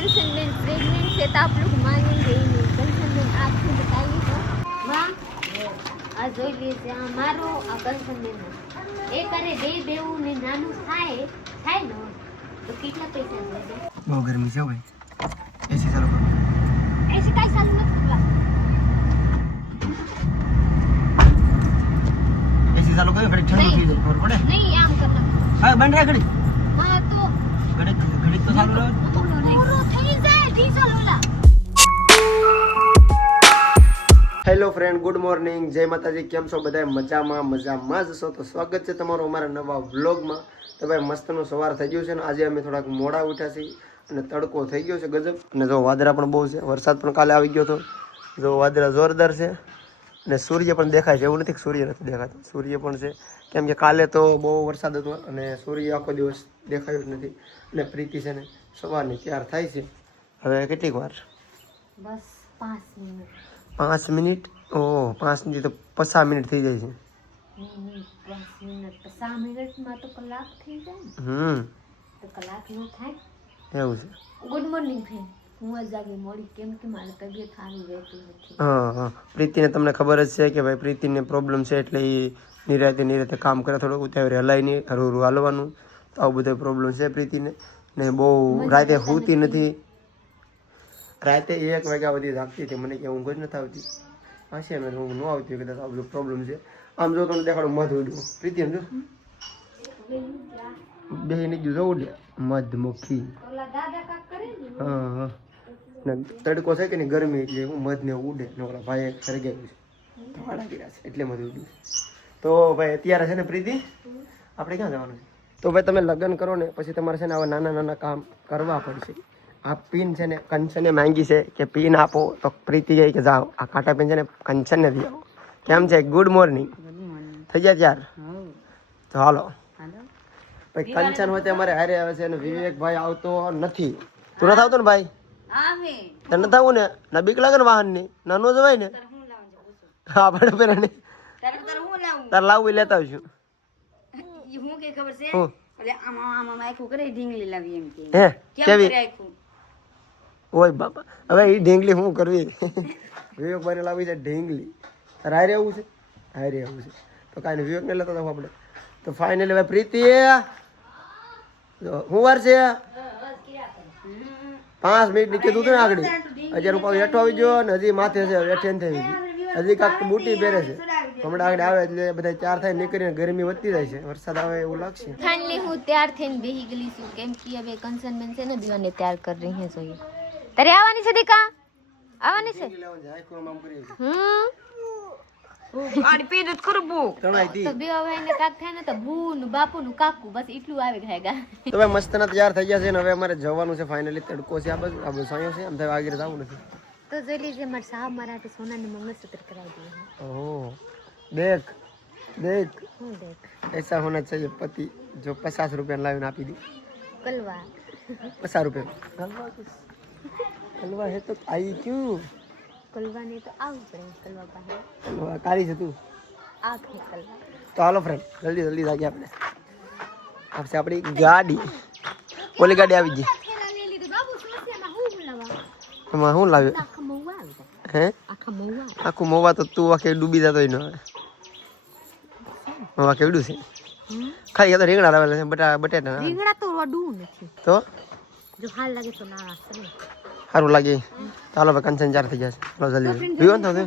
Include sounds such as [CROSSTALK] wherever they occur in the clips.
दर्शन Ben pregnant है तो आप लोग मानेंगे ही नहीं दर्शन बेन आपको बताइए तो माँ આ જોઈ લેજે આ મારો આ દર્શન બેન એ કરે બે બેવું ને નાનું થાય થાય ને તો કેટલા પૈસા જોઈએ બહુ ગરમી છે ભાઈ. એસી ચાલુ કરો. એસી કાઈ ચાલુ નથી કરવા એસી ચાલુ કર્યું ઘડી ઠંડુ થઈ જાય ખબર પડે? નહીં આમ કર હા બંધ રાખ ઘડી હા તો. ઘડી ઘડી તો ચાલુ રહે. હેલો ફ્રેન્ડ ગુડ મોર્નિંગ જય માતાજી, કેમ છો? બધાય મજામાં મજામાં જ છો? તો સ્વાગત છે તમારું અમારા નવા વ્લોગમાં. તો ભાઈ, મસ્તનો સવાર થઈ ગયો છે ને, આજે અમે થોડાક મોડા ઉઠ્યા છીએ અને તડકો થઈ ગયો છે ગજબ. અને જો વાદરા પણ બહુ છે, વરસાદ પણ કાલે આવી ગયો હતો. જો વાદરા જોરદાર છે અને સૂર્ય પણ દેખાય છે. એવું નથી કે સૂર્ય નથી દેખાતો, સૂર્ય પણ છે. કેમ કે કાલે તો બહુ વરસાદ હતો અને સૂર્ય આખો દિવસ દેખાયો જ નથી. અને પ્રીતિ છે ને, સવારની તૈયાર થાય છે. હવે કેટલીક વાર? પાંચ મિનિટ. પાંચ ઓ પાંચ મિનિટ તો પચાસ મિનિટ થઈ જાય છે. એવું છે. ગુડ મોર્નિંગ પ્રીતિને તમને ખબર જ છે કે ભાઈ પ્રીતિને પ્રોબ્લેમ છે એટલે એ નિરાતે નિરાતે કામ કરે થોડું ઉતાવળે હલાય નહીં હરું હરું હાલવાનું. તો આવું બધો પ્રોબ્લેમ છે પ્રીતિને. ને બહુ રાતે હોતી નથી. રાતે એક વાગ્યા બધી જાગતી હતી. મને ક્યાં ઊંઘ જ નથી આવતી. હશે મેં ઊંઘ ન આવતી કદાચ આ બધું પ્રોબ્લેમ છે. આમ જો તમને દેખાડું મધ ઉડ્યું. પ્રીતિ એમ જો બે નીકળ્યું જો ઉડ્યા. મધમુખી. હા હા. ને તડકો છે કે નહીં? ગરમી એટલે હું મધ ને ઉડે. ને ઓલા ભાઈએ સળગાવ્યું છે. છે. એટલે મધ ઉડ્યું તો ભાઈ, અત્યારે છે ને પ્રીતિ? આપણે ક્યાં જવાનું છે? તો ભાઈ, તમે લગ્ન કરો ને, પછી તમારે છે ને આવા નાના નાના કામ કરવા પડશે. આ પીન છે ને કંચને માંગી છે કે પીન આપો તો પ્રીતિ કહી કે જાઓ. આ કાંટા પિન છે ને કંચનને દે કેમ છે? ગુડ મોર્નિંગ થઈ ગયા ત્યાર? તો હાલો. ભાઈ કંચન હોય તો અમારે હારે આવે છે અને વિવેકભાઈ આવતો નથી. તું નથી આવતો ને ભાઈ? તને નથી આવું ને? ના બીક લાગે ને વાહનની નાનો જવાય ને? હા પણ પેલા ને તાર લાવું? લેતા આવશું. હું કે ખબર છે? આમાં આમાં માયકું કરે ઢીંગલી લાવી એમ કે. હે કેવી? ઓય બાપા. હવે એ ઢીંગલી શું કરવી? વિવેક ભાઈને લાવી છે ઢીંગલી. રાયરે આવું છે? હારે આવું છે. તો કાંઈ વિવેકને લેતા હતા આપણે. તો ફાઇનલી હવે પ્રીતિ. શું વાર છે? પાંચ મિનિટની કીધું હતું ને આગળ. હજાર રૂપિયા હેઠો આવી ગયો ને હજી માથે છે એઠેન થઈ ગઈ. હજી કાંક બુટી પહેરે છે. હમણાં આગળ આવે એટલે બધા ચાર થાય નીકળીને ગરમી વધતી જાય છે. વરસાદ આવે એવું લાગશે. ફાઇનલી હું તૈયાર થઈને બેહી ગયેલી છું. કેમ કે હવે કંસન છે ને દીવાને તૈયાર કરી રહી છે તારે આવવાની છે દીકા આવવાની છે હમ આડી પીડું કરબુ તો બે હવે એને કાક થાય ને તો બુ નું બાપુ નું કાકુ બસ એટલું આવી ખાયગા તો ભાઈ મસ્ત ના તૈયાર થઈ ગયા છે ને હવે અમારે જવાનું છે ફાઇનલી તડકો છે આ બસ આ સાયો છે અમથે વાગીર જવું નથી તો જોઈ લીજે માર સાહેબ મારા તો સોનાને મંગળસૂત્ર કરાવી દીધું ઓહો દેખ देख ऐसा होना चाहिए पति जो पचास रुपया लाइन आप दी कलवा पचास रुपये કલવા હે તો આઈ ક્યું કલવા ને તો આવું પડે કલવા પાસે. કલવા કાળી છે તું. આખ કલવા. તો હાલો ફ્રેન્ડ જલ્દી જલ્દી જાગી આપણે. આપશે આપણી ગાડી. ઓલી ગાડી આવી ગઈ. એમાં શું લાવ્યું? હે? આખું મોવા તો તું આખે ડૂબી જતો એનો મોવા કેવડું છે? ખાલી તો રીંગણા લાવેલા છે બટા બટેટા રીંગણા તો રડું નથી. તો? જો હાલ લાગે તો ના સારું લાગે. ચાલો હવે કંચન ચાર થઈ જશે. ચાલો જલ્દી. જોયું ને તમે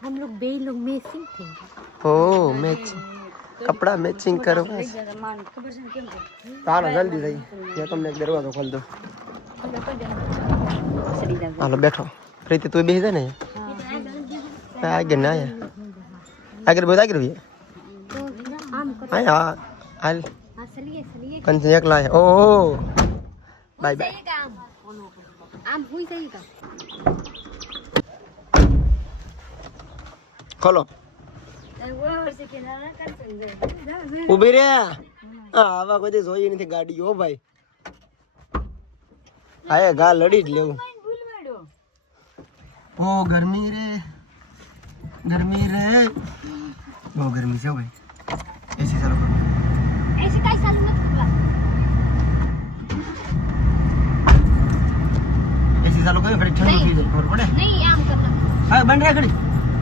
हम મેચિંગ बे लोग मैचिंग थे ओ मैचिंग कपड़ा मैचिंग करो તારા જલ્દી થઈ. જે તમને એક દરવાજો ખોલ દો હાલો બેઠો. પ્રીતિ તું બેસી જાય ને આગળ ના આગળ બધા આગળ ભાઈ હા. હાલ. કંચન એકલા ઓ બાય બાય આમ હુઈ જઈ કા ઊભી રે. આવા કોઈ જોઈ નથી ગાડી હો ભાઈ. હા ગા લડી જ લેવું. ઓ ગરમી રે. ગરમી રે. બહુ ગરમી છે ભાઈ. એસી ચાલુ કરો. એસી કઈ ચાલુ નથી ચાલુ કર્યું ઘડી ઠંડુ થઈ જાય ખબર પડે નહીં આમ કર નાખ. હા બંધ રહે ઘડી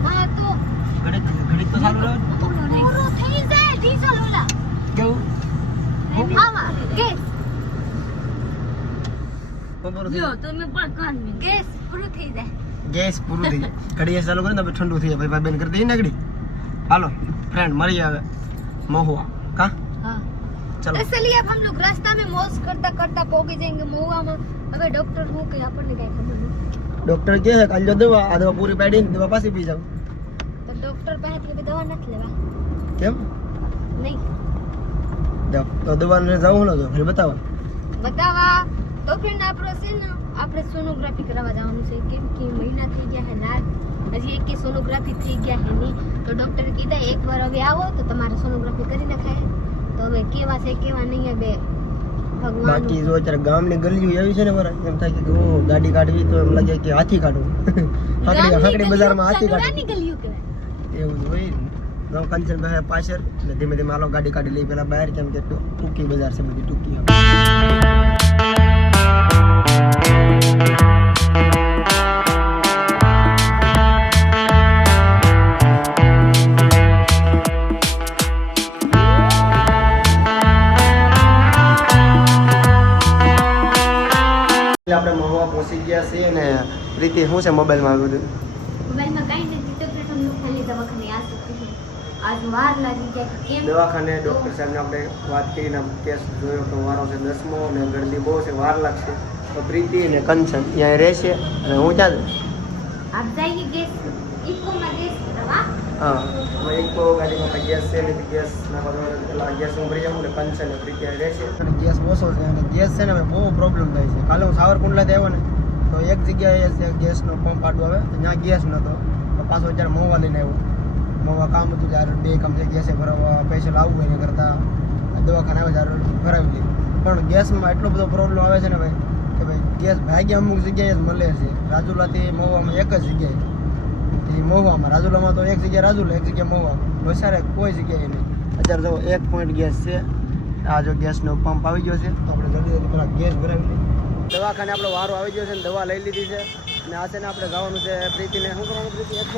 હા તો ઘડી ઘડી તો ચાલુ રહે પૂરું થઈ જાય ડીઝલ ઓલા કેવું આમાં ગેસ પૂરું થઈ જાય. તમે પણ કાન ગેસ પૂરું થઈ જાય ગેસ પૂરું થઈ જાય ઘડી ચાલુ કરીને પછી ઠંડુ થઈ જાય ભાઈ ભાઈ બેન કરી દઈએ ને ઘડી હાલો ફ્રેન્ડ મળી આવે મહુવા કા हाँ ચલો इसलिए अब हम लोग रास्ता में मौज करता करता पहुंच जाएंगे महुआ में હવે ડોક્ટર શું કે આપણને કાંઈ ખબર નહીં ડોક્ટર કહે છે કાલ જો દવા આ દવા પૂરી પાડીને દવા પાછી પી જાવ તો ડોક્ટર પાસેથી દવા નથી લેવા. કેમ? નહીં. તો દવા લઈને જવું ન જો ફરી બતાવો. બતાવા. તો ફ્રેન્ડ આપણો છે ને આપણે સોનોગ્રાફી કરાવવા જવાનું છે. કેમ કે મહિના થઈ ગયા હે લાલ હજી એક સોનોગ્રાફી થઈ ગયા હે નહીં. તો ડોક્ટરે કીધા એક વાર હવે આવો તો તમારે સોનોગ્રાફી કરી નખાય. તો હવે કેવા છે કેવા નહીં હવે બાકી જો અત્યારે ગામની ગલીઓ આવી છે ને મારા એમ થાય કે ઓ ગાડી કાઢવી તો એમ લાગે કે હાથી કાઢવું [LAUGHS] હાકડી હાકડી બજારમાં હાથી કાઢવું એવું હોય ને. કંચન પાસે પાછળ એટલે ધીમે ધીમે આલો ગાડી કાઢી લઈ પેલા બહાર કેમ કે ટૂંકી બજાર છે બધી ટૂંકી આપણે મહુવા પહોંચી ગયા છીએ અને પ્રીતિ શું છે મોબાઈલમાં આવ્યું હતું દવાખાને આ સુધી આજ ડૉક્ટર સાહેબને આપણે વાત કરીને કેસ જોયો તો વારો છે દસમો ને ગરદી બહુ છે વાર લાગશે. તો પ્રીતિ અને કંચન ત્યાં રહેશે અને હું ત્યાં આપ જાય ગેસ એક તો ગાડીમાં ગેસ છે નહીં ગેસ પેલા ગેસ હું ભરી જાઉં ને કંચન ને રહેશે. ગેસ ઓછો છે અને ગેસ છે ને બહુ પ્રોબ્લેમ થાય છે. કાલે હું સાવરકુંડલાથી આવ્યો ને તો એક જગ્યાએ ગેસનો પંપ આડો આવે તો ત્યાં ગેસ નહોતો પાછો અત્યારે મહુવા લઈને આવ્યો. મહુવા કામ હતું જ્યારે બે કામ છે ગેસે ભરાવવા પૈસા આવવું એને કરતાં. દવાખાને આવે ત્યારે ભરાવી લીધું. પણ ગેસમાં એટલો બધો પ્રોબ્લેમ આવે છે ને ભાઈ કે ભાઈ ગેસ ભાગ્ય અમુક જગ્યાએ જ મળે છે. રાજુલાથી મહુવામાં એક જ જગ્યાએ. એ મહુવામાં રાજુલામાં તો એક જગ્યાએ રાજુલા એક જગ્યાએ મહુવા વસારે કોઈ જગ્યાએ નહીં. અત્યારે જો એક પોઈન્ટ ગેસ છે આ જો ગેસનો પંપ આવી ગયો છે તો આપણે જલ્દી જલ્દી પેલા ગેસ ભરાવી લઈએ. દવાખાને આપણો વારો આવી ગયો છે ને દવા લઈ લીધી છે. અને આ છે ને આપણે ગાવાનું છે પ્રીતિને શું કરવાનું પ્રીતિ? એક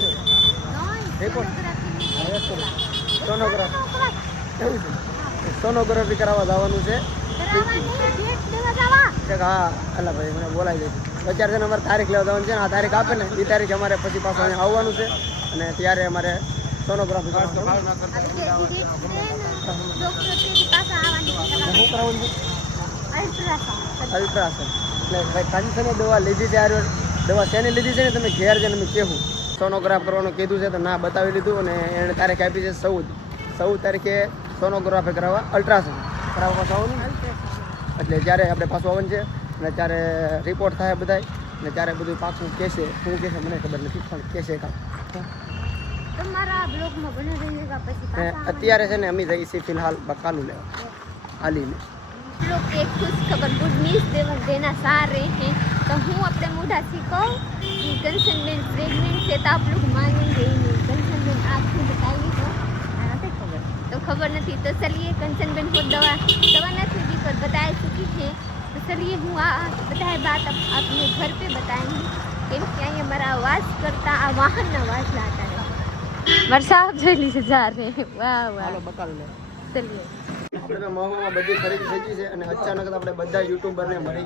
કરો. એક્સરે સોનોગ્રાફી સોનોગ્રાફી કરાવવા જવાનું છે. હા અલા ભાઈ મને બોલાવી દે અત્યારે છે અમારે તારીખ લેવા જવાનું છે ને આ તારીખ આપે ને એ તારીખ અમારે પછી પાછું અહીંયા આવવાનું છે અને ત્યારે અમારે સોનોગ્રાફી અલ્ટ્રાસાઉન્ડ. એટલે ભાઈ કંચને દવા લીધી છે યાર દવા શેની લીધી છે ને તમે ઘેર જઈને મેં કહેવું સોનોગ્રાફ કરવાનું કીધું છે તો ના બતાવી લીધું અને એણે તારીખ આપી છે ચૌદ. ચૌદ તારીખે સોનોગ્રાફી કરાવવા અલ્ટ્રાસાઉન્ડ. કરાવવા પાછું આવવાનું એટલે જ્યારે આપણે પાછું આવવાનું છે. અને ત્યારે રિપોર્ટ થાય બધાય અને ત્યારે બધું પાછું કહેશે શું કહેશે મને ખબર નથી પણ કહેશે કામ તમારા બ્લોગમાં બને રહીએગા પછી અને પાછા અત્યારે છે ને અમે જઈએ છીએ ફિલહાલ બકાલું લેવા હાલીને हम लोग एक खुश खबर गुड न्यूज देना देना चाह रहे हैं तो હું આપણે મોઢાથી કહું कि कंसनबेन प्रेग्नेंट है तो आप लोग मानेंगे ही नहीं कंसनबेन आपको बताइए तो हाँ, नहीं खबर तो खबर नहीं तो चलिए कंसनबेन को दवा दवा नहीं दी पर बता चुकी है तो चलिए હું આ બધાય વાત આપને ઘર પે બતાવી કેમ કે અહીંયા મારા અવાજ કરતા આ વાહનના અવાજ લાતા રહે વર્ષા આપ જોઈ લીધે જા રે વાહ વાહ હાલો બકાવી લે. મોંઘમાં બધી ખરીદી થઈ છે અને અચાનક આપણે બધા યુટ્યુબરને મળી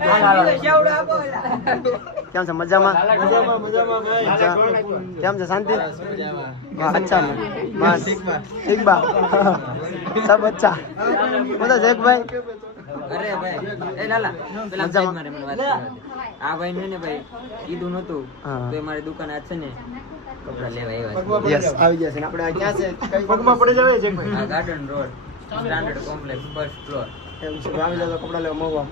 છે મજામાં? શાંતિ? સબ અચ્છા. બધા જેક ભાઈ અરે ભાઈ એ લાલા પેલા? સાઈડ મારે મને વાત આ ભાઈ ને ને ભાઈ કીધું નતું તો એ મારી દુકાન આ છે ને કપડા લેવા આવ્યા છે. યસ આવી ગયા છે ને આપણે ક્યાં છે? કઈ પગમાં પડી જાવે જેકભાઈ આ garden road standard complex first floor એમ છે જાવ તો કપડા લેવા મોવા.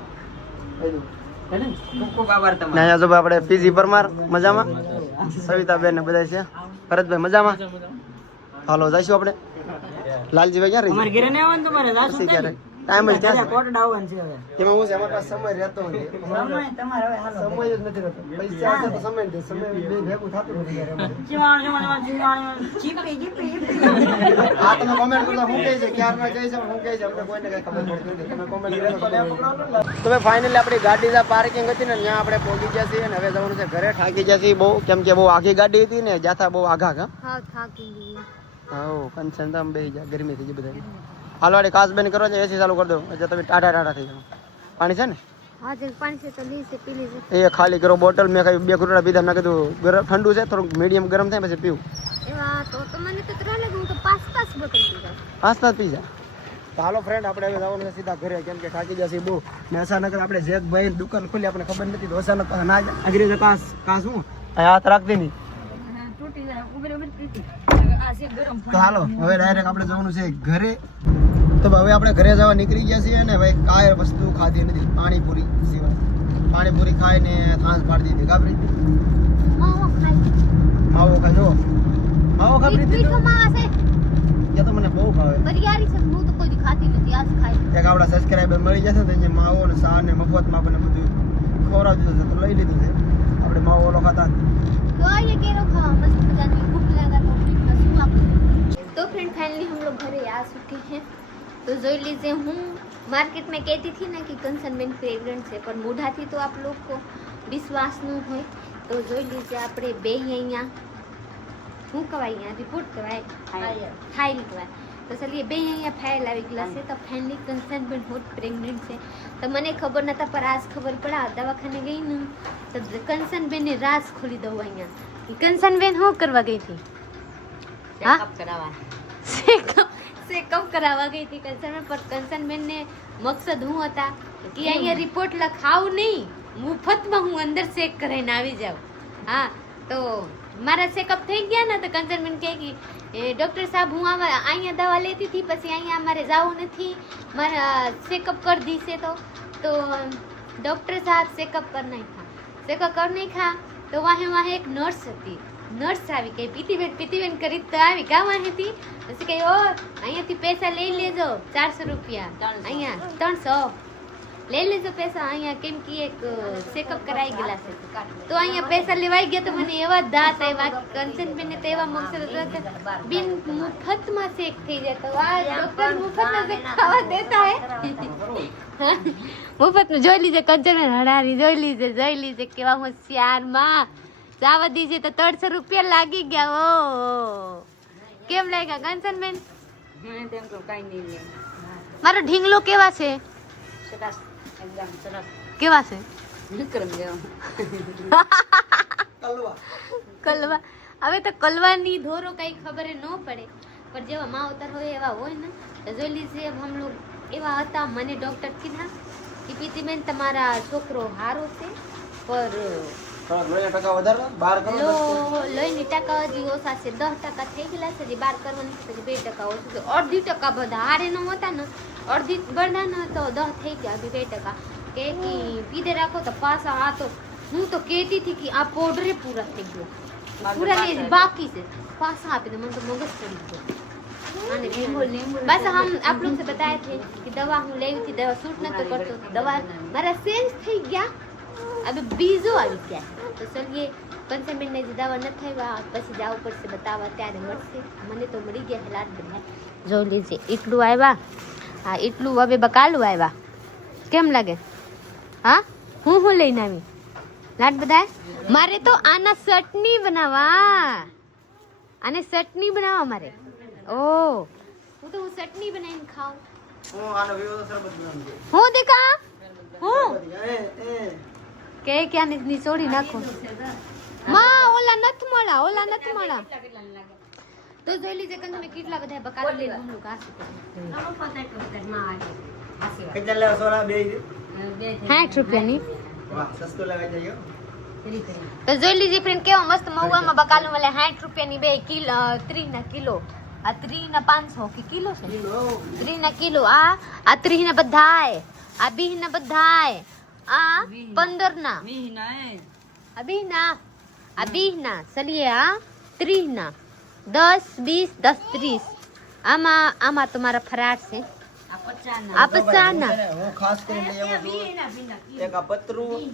ભાઈ આપણે પીજી પરમાર મજામાં? સવિતાબેન ને બધા છે. ભરતભાઈ મજામાં? હાલો જઈશું આપણે. લાલજીભાઈ ક્યાં રહી અમારે ઘરે ને આવવાનું તમારે? જાશું ત્યારે ટાઈમ જ ત્યાં કોટ ડાઉન છે હવે. એમાં હું છે અમારી પાસે સમય રહેતો નથી. સમય તમારે હવે હાલો. સમય જ નથી રહેતો. પૈસા આવે તો સમય નથી. સમય બે ભેગું થતું નથી યાર જીવાણ, જીવાણ, જીવાણ, જીવાણ. જીપી, જીપી, જીપી. આ તમે કોમેન્ટ કરતા હું કહે છે ક્યારના કહે છે હું કહે છે અમને કોઈને કઈ ખબર પડતી નથી. તમે કોમેન્ટ તમે ફાઇનલી આપણી ગાડી પાર્કિંગ હતી ને ત્યાં આપણે પહોંચી ગયા છીએ અને હવે જવાનું છે ઘરે. થાકી ગયા છીએ બહુ. કેમ કે બહુ આખી ગાડી હતી ને જાતા બહુ આઘા હા? થાકી ગઈ. હા કંચન તમ બે જા ગરમી થઈ ગઈ બધા હાલો વાળી કાચ બેન કરો છે એસી ચાલુ કરી દો. એટલે તમે ટાટા ટાટા થઈ જાઓ. પાણી છે ને? હા જલ પાણી છે તો લી છે પી લીજે એ ખાલી કરો બોટલ મેં ખાઈ બે કરોડા પીધા મેં કીધું ગરમ ઠંડુ છે થોડુંક મીડિયમ ગરમ થાય પછી પીવું. એવા તો તો મને તો ત્રણ લાગે હું તો પાંચ પાંચ બોટલ પી જાઉં. આસ્તા પી જા. તો હાલો ફ્રેન્ડ આપણે હવે જવાનું છે સીધા ઘરે કેમ કે થાકી જશે બહુ. ને અચાનક આપણે જેકભાઈ દુકાન ખોલી આપણે ખબર નથી તો અચાનક ના આગળ કાસ કાસ હું? હાથ રાખતી નહીં તો હાલો હવે ડાયરેક્ટ આપણે જવાનું છે ઘરે. તો હવે આપણે ઘરે જવા નીકળી ગયા છીએ ને ભાઈ કાંઈ વસ્તુ ખાધી નથી. પાણીપુરી સિવાય. પાણીપુરી ખાઈને થાંસ પાડી દીધી કાપરી માવો ખાઈ ખાજો માવો ખાબરી દીધો કે તો મને બહુ ભાવે. બરિયારી છે હું તો કોઈ ખાતી નથી. આજ ખાઈ એક આપણા સબસ્ક્રાઇબર મળી જશે તો અહીંયા માવો ને સા ને મફતમાં આપણને બધું ખોરાવ દીધું છે. તો લઈ લીધું છે. अपने माँ માવો खाता है तो फ्रेंड फाइनली हम लोग घर आ चुके हैं। तो जो लीजिए हूँ। मार्केट में कहती थी ना कि कंसनमेंट फ्रेग्रंस है पर मोढ़ा थी तो आप लोग को विश्वास न हो। तो जो लीजिए आप बे अँ શું કહેવાય અહીંયા રિપોર્ટ કહેવાય ફાઇલ કહેવાય તો ચલીએ બે અહીંયા ફાઇલ આવી ગયેલા છે તો ફાઇનલી કંસન બેન પ્રેગ્નન્ટ છે. તો મને ખબર નહોતા પર આજ ખબર પડા. દવાખાને ગઈ ને તો કંસન બેનને રાજ ખોલી દઉં અહીંયા. કંસન બેન શું કરવા ગઈ હતી? ચેકઅપ કરાવવા. ગઈ હતી કંસન બેન પર કંસન બેનને મકસદ હું હતા? કે અહીંયા રિપોર્ટ લખાવ નહીં. મુફતમાં હું અંદર ચેક કરાવીને આવી જાઉં. હા તો મારા ચેકઅપ થઈ ગયા ને તો કન્ઝર્મેન કહે કે એ ડૉક્ટર સાહેબ હું આમાં અહીંયા દવા લેતી હતી પછી અહીંયા મારે જવું નથી. મારા ચેકઅપ કરી દીશે તો. તો ડૉક્ટર સાહેબ ચેકઅપ કરી નાખ્યા. ચેકઅપ કરી નાખ્યા તો વાહે વાહે એક નર્સ હતી. નર્સ આવી કે પીતીબેન પીતીબેન કરી તો આવી કા વાહેથી પછી કહે ઓ અહીંયાથી પૈસા લઈ લેજો ચારસો રૂપિયા. અહીંયા ત્રણસો. લઈ લેજો પૈસા. અહીંયા કેમ કે એક ચેકઅપ કરાઈ ગયેલા છે. તો અહીંયા પૈસા લેવાઈ ગયા તો મને એવા દાંત આવ્યા બેન તો એવા કે બિન મુફતમાં ચેક થઈ જાય. તો આ ડોક્ટર મુફતમાં ચેક ખાવા દેતા હે. મુફતમાં જોઈ લીજે કંચનબેન હડારી જોઈ લીજે જોઈ લીજે કેવા હોશિયારમાં જાવા દીજે તો ત્રણસો રૂપિયા લાગી ગયા. ઓ કેમ લાગ્યા કંચનબેન. મારો ઢીંગલો કેવા છે? સરસ, એકદમ સરસ છે કલવા હવે તો કલવાની ધોરો કઈ ખબર ન પડે પણ જેવા માવતર હોય એવા હોય ને રજોલી સાહેબ હમ લોગ એવા હતા મને ડૉક્ટર કીધા કે પ્રીતિબેન તમારા છોકરો હારો છે પર થોડાક લોહીના ટકા વધારો બહાર કરો લો લોહીની ટકા હજી ઓછા છે દસ ટકા થઈ ગયેલા છે હજી બાર કરવાની છે હજી બે ટકા ઓછું છે અડધી ટકા બધા હારે ન હતા ને અડધી બધા ને તો દસ થઈ ગયા હજી બે ટકા કે કે પીધે રાખો તો પાછા આ તો હું તો કહેતી હતી કે આ પાવડરે પૂરા થઈ ગયો પૂરા નહીં બાકી છે પાછા આપી દે મને તો મગજ પડી ગયો અને બસ હમ आप लोग से बताए थे कि दवा હું લેવી હતી દવા સૂટ નતો કરતો દવા મારા ચેન્જ થઈ ગયા હવે બીજો આવી ગયા તો પંચમીન મિનિટને જે દવા ન આવ્યા પછી જવું પડશે બતાવવા ત્યારે મળશે. મને તો મળી ગયા લાડ બધા. જોઈ લીજે એટલું આવ્યા? હા એટલું હવે બકાલું આવ્યા. કેમ લાગે? હા? હું હું લઈને આવી? લાડ બધા મારે તો આના ચટણી બનાવવા. આને ચટણી બનાવવા મારે? ઓ. હું તો હું ચટણી બનાવીને ખાઉં. હું આનો વિવો તો સરબત બનાવું હું દેખા? હું. કે ક્યાં ને નીચોડી નાખો. માં ઓલા નથ મળા ઓલા નથ મળા. તો જોઈ લીજે કે તમે કેટલા બધા બકાલા લઈને હમલું કાશું કેટલા લેવા? સોના બે? સાઠ રૂપિયાની. વાહ સસ્તું લેવા જઈએ તો જોઈ લીજે ફ્રેન્ડ કેવા મસ્ત મહુવામાં બકાલું મળે. સાઠ રૂપિયાની બે કિલો ત્રીના કિલો. આ ત્રીના પાંચસો કે કિલો છે? ત્રીના કિલો. આ આ ત્રીના બધાય. આ બીના બધાય. આ પંદર ના અભી ના અભી ના ચલીએ આ ત્રીસ ના દસ વીસ દસ ત્રીસ. આમાં આમાં તમારા ફરાર છે. આ પતરું.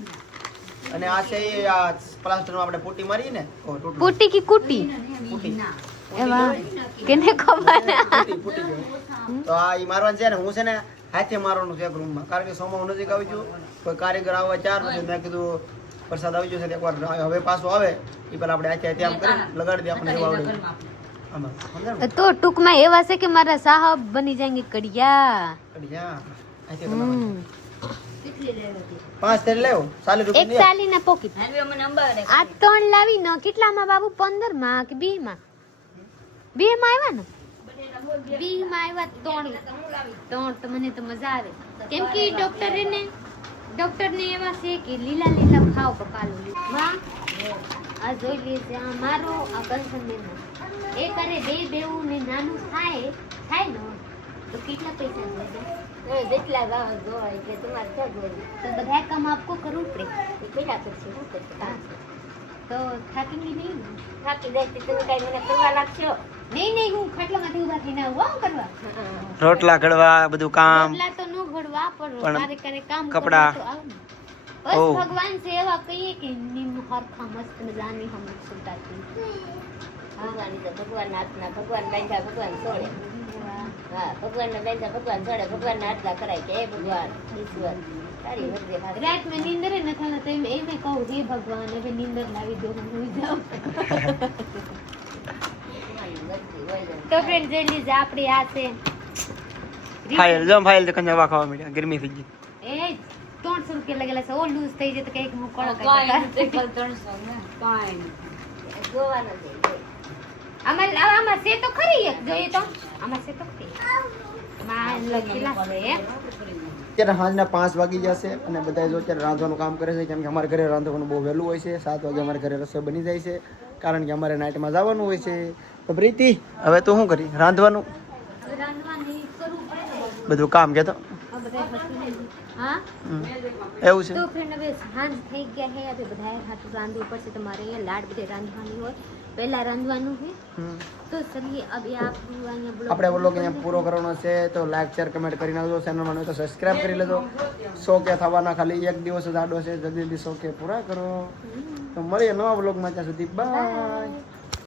અને આ છે આ પ્લાસ્ટરમાં આપણે પૂટી મારીએ ને પૂટી કી કુટી? એવા. કેને ખબર? તો આ ઈ છે ને હું છે ને હાથે મારવાનું છે એક રૂમમાં. કારણ કે સોમા હું નજીક આવી છું કોઈ કારીગર આવવા ચાર નથી. મેં કીધું વરસાદ આવી જશે એકવાર હવે પાછો આવે એ પેલા આપણે હાથે હાથે આમ કરી લગાડી દે આપણે જેવા આવડે. તો ટૂંકમાં એવા છે કે મારા સાહબ બની જાયંગે કડિયા. હમ. પાંચ તેલ લેવો ચાલીસ એક. સાલી ના પોકેટ આ ત્રણ લાવી ન કેટલામાં બાબુ? પંદરમાં કે બે માં બે માં આવ્યા ને બે માં આવ્યા ત્રણ ત્રણ તો મને તો મજા આવે. કેમ કે ડોક્ટરે ને ડોક્ટર ને એવા છે કે લીલા લીલા ખાવ કપાલું માં આ જોઈ લેજે આ મારો આ કન્સર્ન એ કરે બે બેવું ને નાનું થાય થાય ને તો કેટલા પૈસા જોઈએ જેટલા ગાવ જોવાય એટલે તમારે ક્યાં જોઈએ તો બધા કામ આપકો કરવું પડે. એ કેટલા કરશે શું કરશે તો થાકી નહીં થાકી જાય તો તમે કાંઈ મને કરવા લાગશો? નહીં નહીં હું ખાટલામાંથી ઊભા થઈને આવું આવું કરવા. રોટલા ઘડવા બધું કામ. રોટલા તો ન ઘડવા પણ મારે ક્યારેક કામ કપડાં. બસ ભગવાન છે એવા કહીએ કે નિમ હરખા મસ્ત મજાની હમ સુતાતી ભગવાન તો ભગવાન હાથના ભગવાન ભગવાન છોડે હા ભગવાન ને બાંધ્યા ભગવાન સોળે ભગવાન ને આટલા કરાય કે હે ભગવાન ઈશ્વર. તારી મરજી હાથ. રાત મેં નીંદર ન થાય તો એમ એમે કહું હે ભગવાન હવે નીંદર લાવી દો હું જાઉં. [LAUGHS] તો ફ્રેન્ડ જોઈ લીજે આપણી આ છે. ફાઇલ જો ફાઇલ તો કંજા ખાવા મળ્યા ગરમી થઈ ગઈ. એ ત્રણસો રૂપિયા લાગેલા છે. ઓ લૂઝ થઈ જાય તો કંઈક હું કોણ આમાં આમાં છે તો ખરી એક જોઈએ તો. આમાં છે તો ખરી માં લખેલા છે. અત્યારે સાંજના પાંચ વાગી જશે અને બધા જો અત્યારે રાંધવાનું કામ કરે છે કેમ કે અમારા ઘરે રાંધવાનું બહુ વહેલું હોય છે. સાત વાગે અમારા ઘરે રસોઈ બની જાય છે કારણ કે અમારે નાઇટમાં જવાનું હોય છે. તો પ્રીતિ હવે તો શું કરી? રાંધવાનું? બધું. કામ કે તો? આ બધા. હસી હા? હમ. એવું છે? તો ફ્રેન્ડ હવે સાંજ થઈ ગયા છે હવે બધાએ હાથું રાંધવું પડશે તમારે અહીંયા લાડ બધે રાંધવાની હોય. પહેલા રાંધવાનું છે. તો ચલીએ હવે આપણું આપણે બોલો અહીંયા પૂરો કરવાનો છે તો લાઈક શેર કમેન્ટ કરી નાખજો. ચેનલમાં હોય તો સબસ્ક્રાઇબ કરી લેજો. સો કે થવાના ખાલી એક દિવસ જ આડો છે જલ્દી જલ્દી સો કે પૂરા કરો. તો મળીએ નવા બ્લોગમાં ત્યાં સુધી. બાય